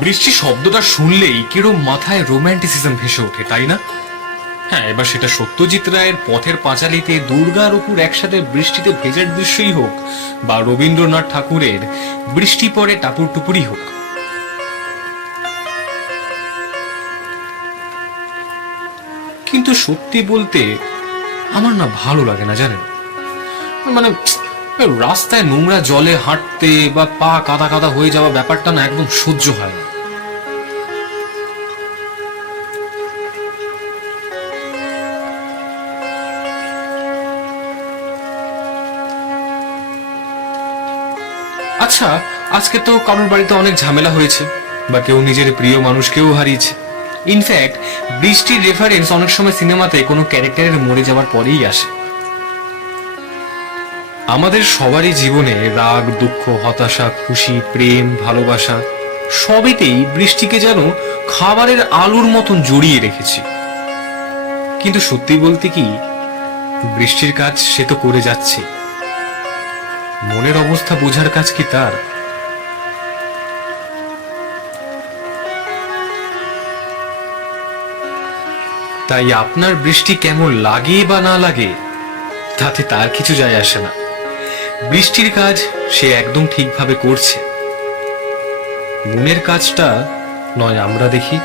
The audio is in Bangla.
বৃষ্টি শব্দটা শুনলেই কিরম মাথায় রোম্যান্টিসিজম ভেসে ওঠে, তাই না? হ্যাঁ, এবার সেটা সত্যজিৎ রায়ের পথের পাঁচালীতে দুর্গার উপর একসাথে বৃষ্টিতে ভেজার দৃশ্যই হোক, বা রবীন্দ্রনাথ ঠাকুরের বৃষ্টি পড়ে টাপুর টুপুরি হোক। কিন্তু সত্যি বলতে আমার না ভালো লাগে না, জানেন? মানে রাস্তায় নোংরা জলে হাঁটতে বা পা কাদা কাদা হয়ে যাওয়া ব্যাপারটা না একদম সহ্য হয় না। আচ্ছা, আজকে তো কারোর বাড়িতে অনেক ঝামেলা হয়েছে, বা কেউ নিজের প্রিয় মানুষকেও হারিয়েছে। ইনফ্যাক্ট বৃষ্টির রেফারেন্স অনেক সময় সিনেমাতে কোনো ক্যারেক্টারের মরে যাওয়ার পরেই আসে। আমাদের সবারই জীবনে রাগ, দুঃখ, হতাশা, খুশি, প্রেম, ভালোবাসা সবেতেই বৃষ্টিকে যেন খাবারের আলুর মতন জড়িয়ে রেখেছি। কিন্তু সত্যি বলতে কি, বৃষ্টির কাজ সে তো করে যাচ্ছে, মনের অবস্থা বোঝার কাজ কি তার? তাই আপনার বৃষ্টি কেমন লাগে বা না লাগে তাতে তার কিছু যায় আসে না। বৃষ্টির কাজ সে একদম ঠিকভাবে করছে। মনের কাজটা নয় আমরা দেখি,